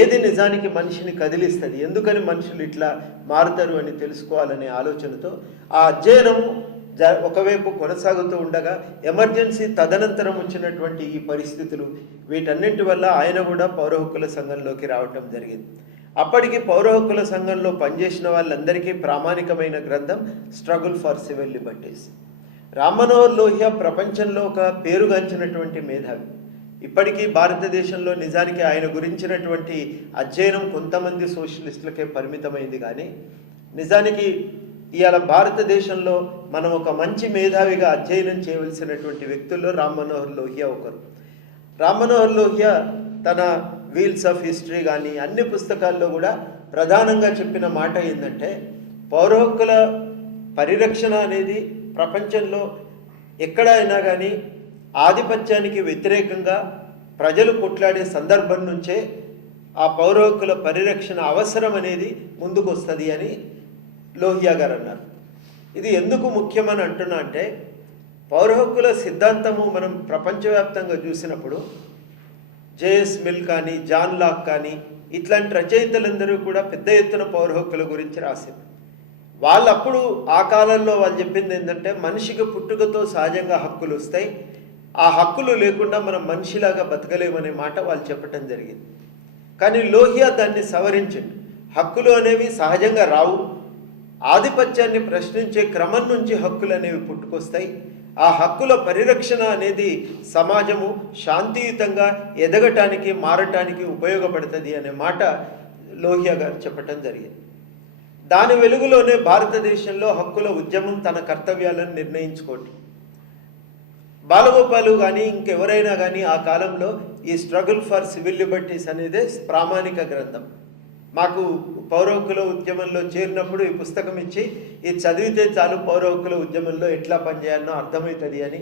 ఏది నిజానికి మనిషిని కదిలిస్తుంది, ఎందుకని మనుషులు ఇట్లా మారుతారు అని తెలుసుకోవాలనే ఆలోచనతో ఆ అధ్యయనము ఒకవైపు కొనసాగుతూ ఉండగా ఎమర్జెన్సీ తదనంతరం వచ్చినటువంటి ఈ పరిస్థితులు వీటన్నింటి వల్ల ఆయన కూడా పౌర హక్కుల సంఘంలోకి రావటం జరిగింది. అప్పటికి పౌర హక్కుల సంఘంలో పనిచేసిన వాళ్ళందరికీ ప్రామాణికమైన గ్రంథం struggle for civil liberties. Ram Manohar Lohia ప్రపంచంలో ఒక పేరుగాంచినటువంటి మేధావి. ఇప్పటికీ భారతదేశంలో నిజానికి ఆయన గురించినటువంటి అధ్యయనం కొంతమంది సోషలిస్టులకే పరిమితమైంది, కానీ నిజానికి ఇవాళ భారతదేశంలో మనం ఒక మంచి మేధావిగా అధ్యయనం చేయవలసినటువంటి వ్యక్తుల్లో రామ్ మనోహర్ లోహియా ఒకరు. రామ్ మనోహర్ లోహియా తన వీల్స్ ఆఫ్ హిస్టరీ కానీ అన్ని పుస్తకాల్లో కూడా ప్రధానంగా చెప్పిన మాట ఏంటంటే, పౌర హక్కుల పరిరక్షణ అనేది ప్రపంచంలో ఎక్కడైనా కానీ ఆధిపత్యానికి వ్యతిరేకంగా ప్రజలు కొట్లాడే సందర్భం నుంచే ఆ పౌర హక్కుల పరిరక్షణ అవసరం అనేది ముందుకు వస్తుంది అని లోహియా గారు అన్నారు. ఇది ఎందుకు ముఖ్యమని అంటున్నా అంటే, పౌర హక్కుల సిద్ధాంతము మనం ప్రపంచవ్యాప్తంగా చూసినప్పుడు జేఎస్ మిల్ కానీ జాన్ లాక్ కానీ ఇట్లాంటి రచయితలందరూ కూడా పెద్ద ఎత్తున పౌర హక్కుల గురించి రాశారు. వాళ్ళప్పుడు ఆ కాలంలో వాళ్ళు చెప్పింది ఏంటంటే, మనిషికి పుట్టుకతో సహజంగా హక్కులు వస్తాయి, ఆ హక్కులు లేకుండా మనం మనిషిలాగా బతకలేమనే మాట వాళ్ళు చెప్పటం జరిగింది. కానీ లోహియా దాన్ని సవరించండి. హక్కులు అనేవి సహజంగా రావు, ఆధిపత్యాన్ని ప్రశ్నించే క్రమం నుంచి హక్కులు అనేవి పుట్టుకొస్తాయి. ఆ హక్కుల పరిరక్షణ అనేది సమాజము శాంతియుతంగా ఎదగటానికి మారటానికి ఉపయోగపడుతుంది అనే మాట లోహియా గారు చెప్పటం జరిగింది. దాని వెలుగులోనే భారతదేశంలో హక్కుల ఉద్యమం తన కర్తవ్యాలను నిర్ణయించుకోండి. బాలగోపాలు కానీ ఇంకెవరైనా కానీ ఆ కాలంలో ఈ స్ట్రగుల్ ఫర్ సివిల్ లిబర్టీస్ అనేది ప్రామాణిక గ్రంథం. మాకు పౌర హక్కుల ఉద్యమంలో చేరినప్పుడు ఈ పుస్తకం ఇచ్చి ఇది చదివితే చాలు పౌర హక్కుల ఉద్యమంలో ఎట్లా పనిచేయాలనో అర్థమవుతుంది అని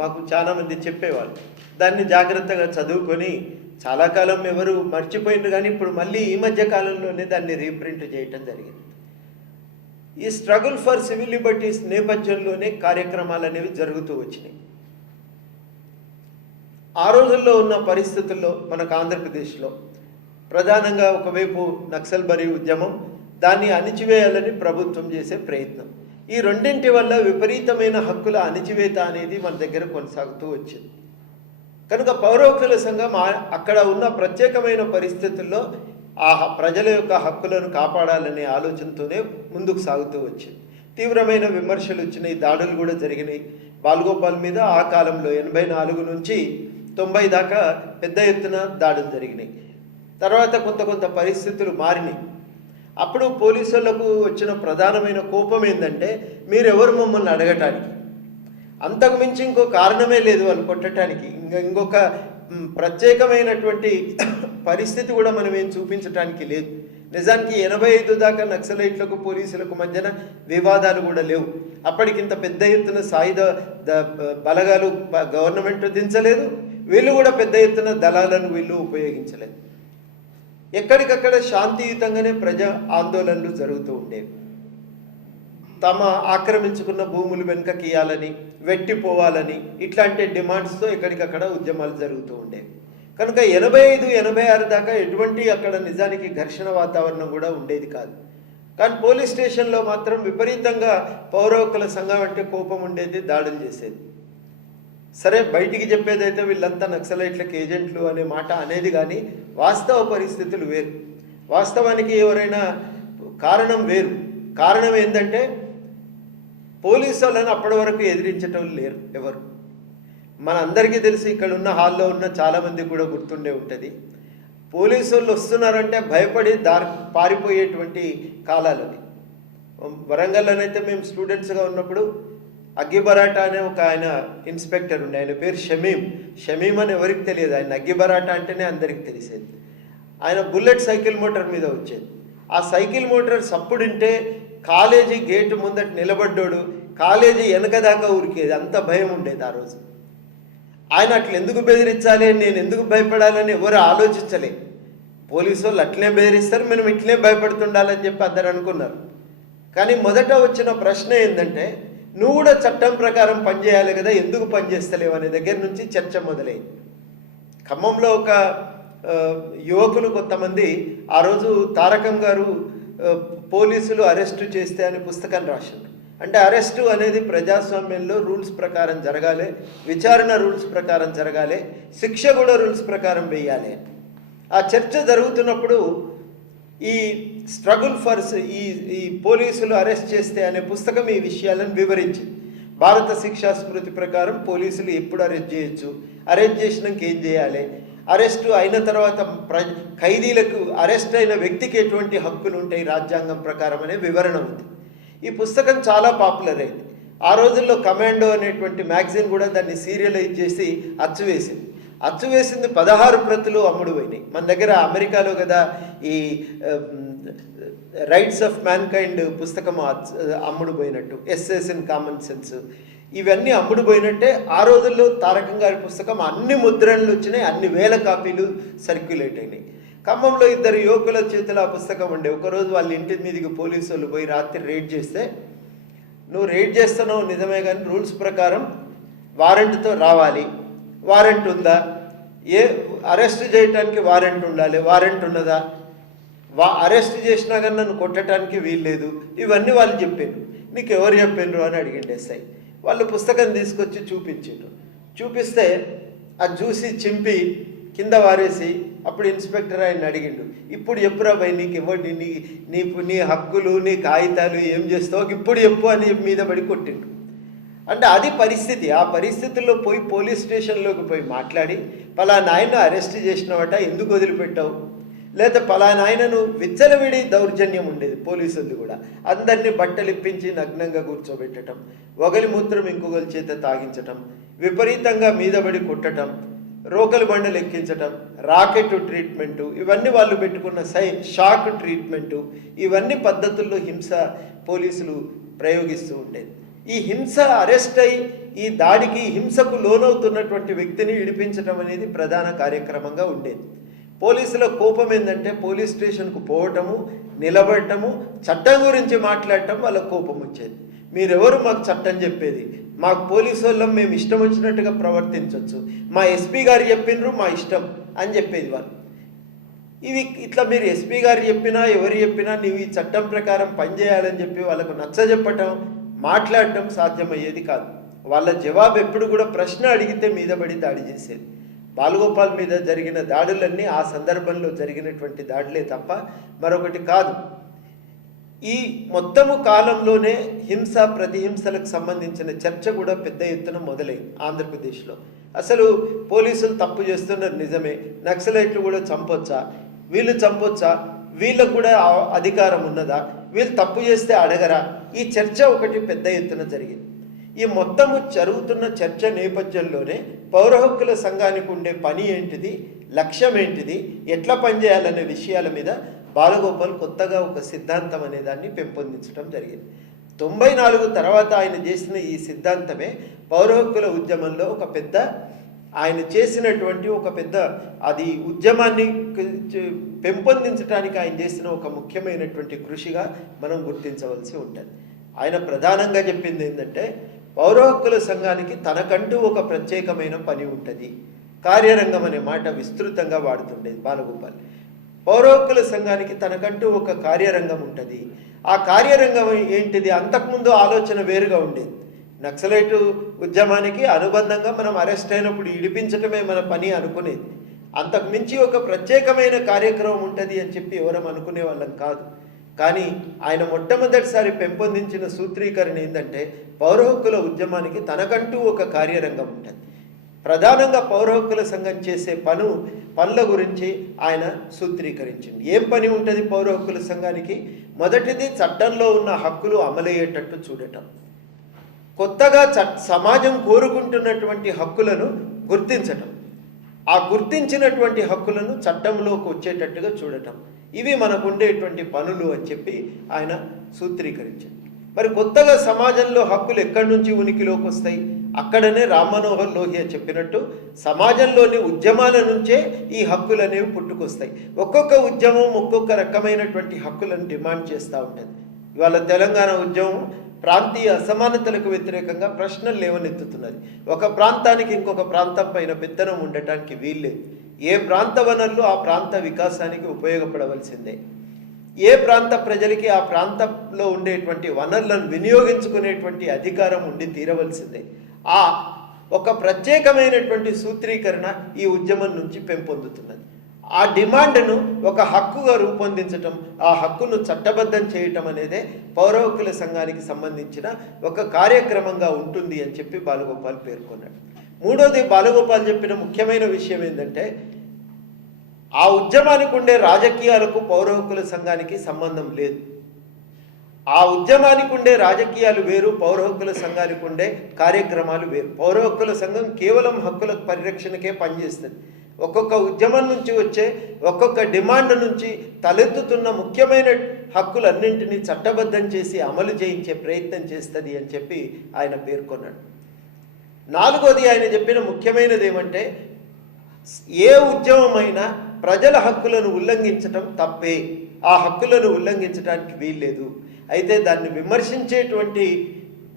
మాకు చాలామంది చెప్పేవాళ్ళు. దాన్ని జాగ్రత్తగా చదువుకొని చాలా కాలం ఎవరు మర్చిపోయింది, కానీ ఇప్పుడు మళ్ళీ ఈ మధ్య కాలంలోనే దాన్ని రీప్రింట్ చేయటం జరిగింది. ఈ స్ట్రగుల్ ఫర్ సివిల్ లిబర్టీస్ నేపథ్యంలోనే కార్యక్రమాలు అనేవి జరుగుతూ వచ్చినాయి. ఆ రోజుల్లో ఉన్న పరిస్థితుల్లో మనకు ఆంధ్రప్రదేశ్లో ప్రధానంగా ఒకవైపు నక్సల్బరీ ఉద్యమం, దాన్ని అణిచివేయాలని ప్రభుత్వం చేసే ప్రయత్నం, ఈ రెండింటి వల్ల విపరీతమైన హక్కుల అణిచివేత అనేది మన దగ్గర కొనసాగుతూ వచ్చింది. కనుక పౌర హక్కుల సంఘం అక్కడ ఉన్న ప్రత్యేకమైన పరిస్థితుల్లో ఆ ప్రజల యొక్క హక్కులను కాపాడాలనే ఆలోచనతోనే ముందుకు సాగుతూ వచ్చింది. తీవ్రమైన విమర్శలు వచ్చినాయి, దాడులు కూడా జరిగినాయి బాలగోపాల్ మీద. ఆ కాలంలో 84 నుంచి 90 దాకా పెద్ద ఎత్తున దాడులు జరిగినాయి. తర్వాత కొంత పరిస్థితులు మారినాయి. అప్పుడు పోలీసులకు వచ్చిన ప్రధానమైన కోపం ఏంటంటే, మీరెవరు మమ్మల్ని అడగటానికి, అంతకు మించి ఇంకో కారణమే లేదు వాళ్ళు కొట్టడానికి, ఇంకొక ప్రత్యేకమైనటువంటి పరిస్థితి కూడా మనం ఏం చూపించడానికి లేదు. నిజానికి 85 దాకా నక్సలైట్లకు పోలీసులకు మధ్యన వివాదాలు కూడా లేవు. అప్పటికింత పెద్ద ఎత్తున సాయుధ బలగాలు గవర్నమెంట్ దించలేదు, వీళ్ళు కూడా పెద్ద ఎత్తున దళాలను వీళ్ళు ఉపయోగించలేదు. ఎక్కడికక్కడ శాంతియుతంగానే ప్రజా ఆందోళనలు జరుగుతూ ఉండేవి. తమ ఆక్రమించుకున్న భూములు వెనుకకి ఇవ్వాలని, వెట్టిపోవాలని ఇట్లాంటి డిమాండ్స్తో ఎక్కడికక్కడ ఉద్యమాలు జరుగుతూ ఉండేవి. కనుక 85, 86 దాకా ఎటువంటి అక్కడ నిజానికి ఘర్షణ వాతావరణం కూడా ఉండేది కాదు. కానీ పోలీస్ స్టేషన్లో మాత్రం విపరీతంగా పౌర హక్కుల సంఘం అంటే కోపం ఉండేది, దాడులు చేసేది. సరే, బయటికి చెప్పేదైతే వీళ్ళంతా నక్సలైట్లకు ఏజెంట్లు అనే మాట అనేది, కానీ వాస్తవ పరిస్థితులు వేరు. వాస్తవానికి ఎవరైనా కారణం వేరు. కారణం ఏంటంటే, పోలీసు వాళ్ళని అప్పటి వరకు ఎదిరించటం లేరు ఎవరు. మనందరికీ తెలిసి ఇక్కడ ఉన్న హాల్లో ఉన్న చాలామంది కూడా గుర్తుండే ఉంటుంది, పోలీసు వాళ్ళు వస్తున్నారంటే భయపడి పారిపోయేటువంటి కాలాలు అవి. వరంగల్లోనైతే మేము స్టూడెంట్స్గా ఉన్నప్పుడు అగ్గిబరాటా అనే ఒక ఆయన ఇన్స్పెక్టర్ ఉండే, ఆయన పేరు షమీం అని ఎవరికి తెలియదు, ఆయన అగ్గిబరాటా అంటేనే అందరికి తెలిసేది. ఆయన బుల్లెట్ సైకిల్ మోటార్ మీద వచ్చేది. ఆ సైకిల్ మోటార్ సప్పుడుంటే కాలేజీ గేటు ముందట నిలబడ్డాడు, కాలేజీ వెనకదాకా ఉరికేది, అంత భయం ఉండేది ఆ రోజు. ఆయన అట్లా ఎందుకు బెదిరించాలి, నేను ఎందుకు భయపడాలని ఎవరు ఆలోచించలే. పోలీసు వాళ్ళు అట్లనే బెదిరిస్తారు, మనం ఇట్లనే భయపడుతుండాలని చెప్పి అందరు అనుకున్నారు. కానీ మొదట వచ్చిన ప్రశ్న ఏంటంటే, నువ్వు కూడా చట్టం ప్రకారం పనిచేయాలి కదా, ఎందుకు పనిచేస్తలేవు అనే దగ్గర నుంచి చర్చ మొదలైంది. ఖమ్మంలో ఒక యువకులు కొంతమంది ఆ రోజు తారకం గారు పోలీసులు అరెస్టు చేస్తే అనే పుస్తకం రాసిండ్రు. అంటే అరెస్టు అనేది ప్రజాస్వామ్యంలో రూల్స్ ప్రకారం జరగాలి, విచారణ రూల్స్ ప్రకారం జరగాలి, శిక్ష కూడా రూల్స్ ప్రకారం వేయాలి. ఆ చర్చ జరుగుతున్నప్పుడు ఈ స్ట్రగుల్ ఫర్ ఈ పోలీసులు అరెస్ట్ చేస్తే అనే పుస్తకం ఈ విషయాలను వివరించింది. భారత శిక్షా స్మృతి ప్రకారం పోలీసులు ఎప్పుడు అరెస్ట్ చేయొచ్చు, అరెస్ట్ చేసినాక ఏం చేయాలి, అరెస్టు అయిన తర్వాత ఖైదీలకు అరెస్ట్ అయిన వ్యక్తికి ఎటువంటి హక్కులు ఉంటాయి రాజ్యాంగం ప్రకారం అనే వివరణ ఉంది. ఈ పుస్తకం చాలా పాపులర్ అయింది. ఆ రోజుల్లో కమాండో అనేటువంటి మ్యాగజైన్ కూడా దాన్ని సీరియలైజ్ చేసి అచ్చువేసింది. 16 ప్రతులు అమ్ముడు పోయినాయి. మన దగ్గర అమెరికాలో కదా ఈ రైట్స్ ఆఫ్ మ్యాన్ కైండ్ పుస్తకం అమ్ముడు పోయినట్టు, ఎస్ఎస్ ఇన్ కామన్ సెన్స్, ఇవన్నీ అమ్ముడు పోయినట్టే ఆ రోజుల్లో తారకం గారి పుస్తకం అన్ని ముద్రణలు వచ్చినాయి, అన్ని వేల కాపీలు సర్క్యులేట్ అయినాయి. ఖమ్మంలో 2 యువకుల చేతిలో ఆ పుస్తకం ఉండే. ఒకరోజు వాళ్ళ ఇంటి మీదకి పోలీసు వాళ్ళు పోయి రాత్రి రైడ్ చేస్తే, నువ్వు రైడ్ చేస్తున్నావు నిజమే కానీ రూల్స్ ప్రకారం వారెంట్తో రావాలి, వారెంట్ ఉందా, ఏ అరెస్ట్ చేయడానికి వారెంట్ ఉండాలి, వారెంట్ ఉన్నదా, అరెస్ట్ చేసినా కానీ నన్ను కొట్టడానికి వీల్లేదు, ఇవన్నీ వాళ్ళు చెప్పారు. నీకు ఎవరు చెప్పారు అని అడిగిండు ఎస్ఐ. వాళ్ళు పుస్తకం తీసుకొచ్చి చూపించారు. చూపిస్తే అది చూసి చింపి కింద వారేసి అప్పుడు ఇన్స్పెక్టర్ ఆయన అడిగిండు, ఇప్పుడు చెప్పురా భయ్, నీకు ఇవ్వండి, నీ హక్కులు నీ కాగితాలు ఏం చేస్తావు ఇప్పుడు చెప్పు అని మీద పడి కొట్టిండు. అంటే అది పరిస్థితి. ఆ పరిస్థితుల్లో పోయి పోలీస్ స్టేషన్లోకి పోయి మాట్లాడి పలానా ఆయన అరెస్ట్ చేసినవట, ఎందుకు వదిలిపెట్టావు, లేదా పలానా ఆయనను విచ్చలవిడి దౌర్జన్యం ఉండేది. పోలీసులు కూడా అందరినీ బట్టలు ఇప్పించి నగ్నంగా కూర్చోబెట్టడం, ఒకలి మూత్రం ఇంకొకరి చేత తాగించటం, విపరీతంగా మీదబడి కొట్టడం, రోకలు బండలు ఎక్కించటం, రాకెట్ ట్రీట్మెంటు, ఇవన్నీ వాళ్ళు పెట్టుకున్న షాక్ ట్రీట్మెంటు, ఇవన్నీ పద్ధతుల్లో హింస పోలీసులు ప్రయోగిస్తూ ఉండేది. ఈ హింస అరెస్ట్ అయి ఈ దాడికి హింసకు లోనవుతున్నటువంటి వ్యక్తిని విడిపించడం అనేది ప్రధాన కార్యక్రమంగా ఉండేది. పోలీసుల కోపం ఏంటంటే పోలీస్ స్టేషన్కు పోవటము, నిలబడటము, చట్టం గురించి మాట్లాడటం వాళ్ళ కోపం వచ్చేది. మీరెవరు మాకు చట్టం చెప్పేది, మాకు పోలీసు వాళ్ళం, మేము ఇష్టం వచ్చినట్టుగా ప్రవర్తించవచ్చు, మా ఎస్పీ గారు చెప్పినరు మా ఇష్టం అని చెప్పేది వాళ్ళు. ఇట్లా మీరు ఎస్పీ గారు చెప్పినా ఎవరు చెప్పినా నీవు ఈ చట్టం ప్రకారం పనిచేయాలని చెప్పి వాళ్ళకు నచ్చజెప్పటం, మాట్లాడటం సాధ్యమయ్యేది కాదు. వాళ్ళ జవాబు ఎప్పుడు కూడా ప్రశ్న అడిగితే మీద పడి దాడి చేసేది. బాలగోపాల్ మీద జరిగిన దాడులన్నీ ఆ సందర్భంలో జరిగినటువంటి దాడులే తప్ప మరొకటి కాదు. ఈ మొత్తము కాలంలోనే హింస ప్రతిహింసలకు సంబంధించిన చర్చ కూడా పెద్ద ఎత్తున మొదలైంది ఆంధ్రప్రదేశ్లో. అసలు పోలీసులు తప్పు చేస్తున్నారు నిజమే, నక్సలైట్లు కూడా చంపొచ్చా, వీళ్ళు చంపొచ్చా, వీళ్ళకు కూడా అధికారం ఉన్నదా, వీళ్ళు తప్పు చేస్తే అడగరా, ఈ చర్చ ఒకటి పెద్ద ఎత్తున జరిగింది. ఈ మొత్తము జరుగుతున్న చర్చ నేపథ్యంలోనే పౌర హక్కుల సంఘానికి ఉండే పని ఏంటిది, లక్ష్యం ఏంటిది, ఎట్లా పనిచేయాలనే విషయాల మీద బాలగోపాల్ కొత్తగా ఒక సిద్ధాంతం అనే దాన్ని పెంపొందించడం జరిగింది. 94 తర్వాత ఆయన చేసిన ఈ సిద్ధాంతమే పౌర హక్కుల ఉద్యమంలో ఒక పెద్ద, ఆయన చేసినటువంటి ఒక పెద్ద, అది ఉద్యమాన్ని పెంపొందించడానికి ఆయన చేసిన ఒక ముఖ్యమైనటువంటి కృషిగా మనం గుర్తించవలసి ఉంటుంది. ఆయన ప్రధానంగా చెప్పింది ఏంటంటే పౌర హక్కుల సంఘానికి తనకంటూ ఒక ప్రత్యేకమైన పని ఉంటుంది. కార్యరంగం అనే మాట విస్తృతంగా వాడుతుండేది బాలగోపాల్. పౌర హక్కుల సంఘానికి తనకంటూ ఒక కార్యరంగం ఉంటుంది. ఆ కార్యరంగం ఏంటిది, అంతకుముందు ఆలోచన వేరుగా ఉండేది. నక్సలైటు ఉద్యమానికి అనుబంధంగా మనం అరెస్ట్ అయినప్పుడు ఇడిపించటమే మన పని అనుకునేది. అంతకు మించి ఒక ప్రత్యేకమైన కార్యక్రమం ఉంటుంది అని చెప్పి ఎవరం అనుకునే వాళ్ళం కాదు. కానీ ఆయన మొట్టమొదటిసారి పెంపొందించిన సూత్రీకరణ ఏంటంటే పౌర హక్కుల ఉద్యమానికి తనకంటూ ఒక కార్యరంగం ఉంటుంది. ప్రధానంగా పౌర హక్కుల సంఘం చేసే పనుల గురించి ఆయన సూత్రీకరించింది. ఏం పని ఉంటుంది పౌర హక్కుల సంఘానికి? మొదటిది చట్టంలో ఉన్న హక్కులు అమలయ్యేటట్టు చూడటం, కొత్తగా సమాజం కోరుకుంటున్నటువంటి హక్కులను గుర్తించటం, ఆ గుర్తించినటువంటి హక్కులను చట్టంలోకి వచ్చేటట్టుగా చూడటం, ఇవి మనకు ఉండేటువంటి పనులు అని చెప్పి ఆయన సూత్రీకరించారు. మరి కొత్తగా సమాజంలో హక్కులు ఎక్కడి నుంచి ఉనికిలోకి వస్తాయి? అక్కడనే రామ్ మనోహర్ లోహియా చెప్పినట్టు సమాజంలోని ఉద్యమాల నుంచే ఈ హక్కులు అనేవి పుట్టుకొస్తాయి. ఒక్కొక్క ఉద్యమం ఒక్కొక్క రకమైనటువంటి హక్కులను డిమాండ్ చేస్తూ ఉంటుంది. ఇవాళ తెలంగాణ ఉద్యమం ప్రాంతీయ అసమానతలకు వ్యతిరేకంగా ప్రశ్నలు లేవనెత్తుతున్నది. ఒక ప్రాంతానికి ఇంకొక ప్రాంతం పైన పెత్తనం ఉండటానికి వీల్లేదు. ఏ ప్రాంత వనరులు ఆ ప్రాంత వికాసానికి ఉపయోగపడవలసిందే. ఏ ప్రాంత ప్రజలకి ఆ ప్రాంతంలో ఉండేటువంటి వనరులను వినియోగించుకునేటువంటి అధికారం ఉండి తీరవలసిందే. ఆ ఒక ప్రత్యేకమైనటువంటి సూత్రీకరణ ఈ ఉద్యమం నుంచి పెంపొందుతున్నది. ఆ డిమాండ్ను ఒక హక్కుగా రూపొందించటం, ఆ హక్కును చట్టబద్ధం చేయటం అనేదే పౌర హక్కుల సంఘానికి సంబంధించిన ఒక కార్యక్రమంగా ఉంటుంది అని చెప్పి బాలగోపాల్ పేర్కొన్నాడు. మూడోది బాలగోపాల్ చెప్పిన ముఖ్యమైన విషయం ఏంటంటే, ఆ ఉద్యమానికి ఉండే రాజకీయాలకు పౌర హక్కుల సంఘానికి సంబంధం లేదు. ఆ ఉద్యమానికి ఉండే రాజకీయాలు వేరు, పౌర హక్కుల సంఘానికి ఉండే కార్యక్రమాలు వేరు. పౌర హక్కుల సంఘం కేవలం హక్కుల పరిరక్షణకే పనిచేస్తుంది. ఒక్కొక్క ఉద్యమం నుంచి వచ్చే ఒక్కొక్క డిమాండ్ నుంచి తలెత్తుతున్న ముఖ్యమైన హక్కులన్నింటినీ చట్టబద్ధం చేసి అమలు చేయించే ప్రయత్నం చేస్తుంది అని చెప్పి ఆయన పేర్కొన్నాడు. నాలుగోది ఆయన చెప్పిన ముఖ్యమైనది ఏమంటే, ఏ ఉద్యమమైనా ప్రజల హక్కులను ఉల్లంఘించటం తప్పే, ఆ హక్కులను ఉల్లంఘించడానికి వీల్లేదు. అయితే దాన్ని విమర్శించేటువంటి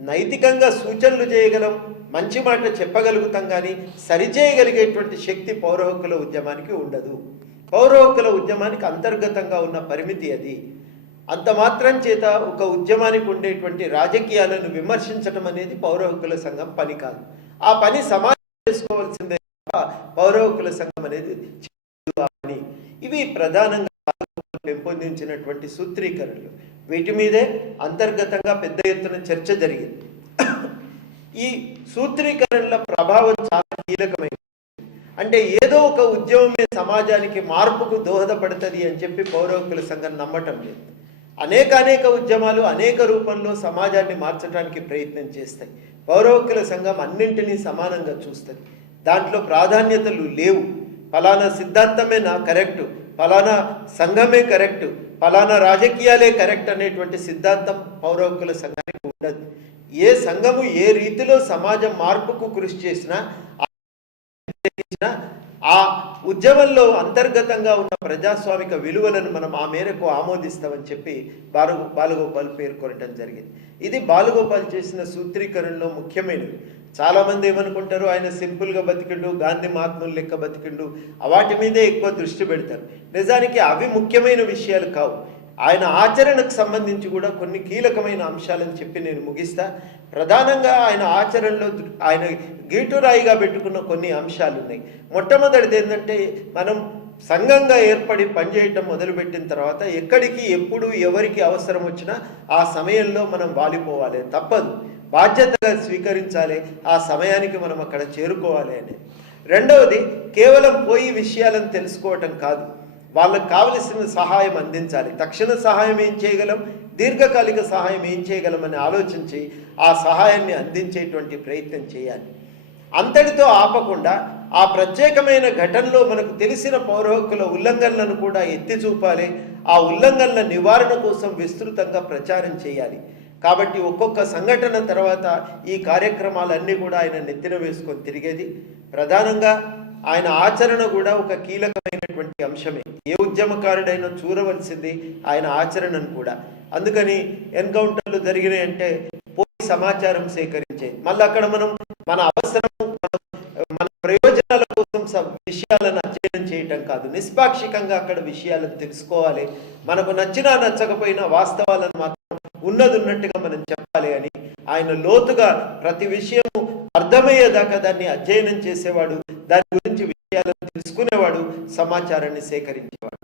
నైతికంగా సూచనలు చేయగలం, మంచి మాట చెప్పగలుగుతాం, కానీ సరిచేయగలిగేటువంటి శక్తి పౌర హక్కుల ఉద్యమానికి ఉండదు. పౌర హక్కుల ఉద్యమానికి అంతర్గతంగా ఉన్న పరిమితి అది. అంత మాత్రం చేత ఒక ఉద్యమానికి ఉండేటువంటి రాజకీయాలను విమర్శించడం అనేది పౌర హక్కుల సంఘం పని కాదు. ఆ పని సమాజం చేసుకోవాల్సిందే, పౌర హక్కుల సంఘం అనేది అని. ఇవి ప్రధానంగా పెంపొందించినటువంటి సూత్రీకరణలు. వీటి మీదే అంతర్గతంగా పెద్ద ఎత్తున చర్చ జరిగింది. ఈ సూత్రీకరణల ప్రభావం చాలా కీలకమైనది. అంటే ఏదో ఒక ఉద్యమమే సమాజానికి మార్పుకు దోహదపడుతుంది అని చెప్పి పౌర హక్కుల సంఘం నమ్మటం లేదు. అనేక ఉద్యమాలు అనేక రూపంలో సమాజాన్ని మార్చడానికి ప్రయత్నం చేస్తాయి. పౌర హక్కుల సంఘం అన్నింటినీ సమానంగా చూస్తుంది. దాంట్లో ప్రాధాన్యతలు లేవు. ఫలానా సిద్ధాంతమే నా కరెక్టు, ఫలానా సంఘమే కరెక్టు, ఫలానా రాజకీయాలే కరెక్ట్ అనేటువంటి సిద్ధాంతం పౌర హక్కుల సంఘానికి ఉండదు. ఏ సంఘము ఏ రీతిలో సమాజం మార్పుకు కృషి చేసినా ఆ ఉద్యమంలో అంతర్గతంగా ఉన్న ప్రజాస్వామిక విలువలను మనం ఆ మేరకు ఆమోదిస్తామని చెప్పి బాలగోపాల్ పేర్కొనటం జరిగింది. ఇది బాలగోపాల్ చేసిన సూత్రీకరణలో ముఖ్యమైనది. చాలామంది ఏమనుకుంటారు, ఆయన సింపుల్గా బతికిండు, గాంధీ మహాత్ములు లెక్క బతికిండు, వాటి మీదే ఎక్కువ దృష్టి పెడతారు. నిజానికి అవి ముఖ్యమైన విషయాలు కావు. ఆయన ఆచరణకు సంబంధించి కూడా కొన్ని కీలకమైన అంశాలని చెప్పి నేను ముగిస్తా. ప్రధానంగా ఆయన ఆచరణలో ఆయన గీటురాయిగా పెట్టుకున్న కొన్ని అంశాలు ఉన్నాయి. మొట్టమొదటిది ఏంటంటే, మనం సంఘంగా ఏర్పడి పనిచేయటం మొదలుపెట్టిన తర్వాత ఎక్కడికి ఎప్పుడు ఎవరికి అవసరం వచ్చినా ఆ సమయంలో మనం వాలిపోవాలి, తప్పదు, బాధ్యతగా స్వీకరించాలి, ఆ సమయానికి మనం అక్కడ చేరుకోవాలి అని. రెండవది, కేవలం పోయి విషయాలను తెలుసుకోవటం కాదు, వాళ్ళకు కావలసిన సహాయం అందించాలి. తక్షణ సహాయం ఏం చేయగలం, దీర్ఘకాలిక సహాయం ఏం చేయగలమని ఆలోచించి ఆ సహాయాన్ని అందించేటువంటి ప్రయత్నం చేయాలి. అంతటితో ఆపకుండా ఆ ప్రత్యేకమైన ఘటనలో మనకు తెలిసిన పౌర హక్కుల ఉల్లంఘనలను కూడా ఎత్తి చూపాలి. ఆ ఉల్లంఘనల నివారణ కోసం విస్తృతంగా ప్రచారం చేయాలి. కాబట్టి ఒక్కొక్క సంఘటన తర్వాత ఈ కార్యక్రమాలన్నీ కూడా ఆయన నెత్తిన వేసుకొని తిరిగేది. ప్రధానంగా ఆయన ఆచరణ కూడా ఒక కీలకమైనటువంటి అంశమే. ఏ ఉద్యమకారుడైనా చూడవలసింది ఆయన ఆచరణను కూడా. అందుకని ఎన్కౌంటర్లు జరిగినాయి అంటే పోయి సమాచారం సేకరించే, మళ్ళీ అక్కడ మనం మన అవసరం మన ప్రయోజనాల కోసం విషయాలను అధ్యయనం చేయటం కాదు, నిష్పాక్షికంగా అక్కడ విషయాలను తెలుసుకోవాలి. మనకు నచ్చినా నచ్చకపోయినా వాస్తవాలను మాత్రం ఉన్నట్టుగా మనం చెప్పాలి అని ఆయన లోతుగా ప్రతి విషయము అర్థమయ్యేదాకా దాన్ని అధ్యయనం చేసేవాడు, దాని గురించి విషయాలను తెలుసుకునేవాడు, సమాచారాన్ని సేకరించేవాడు.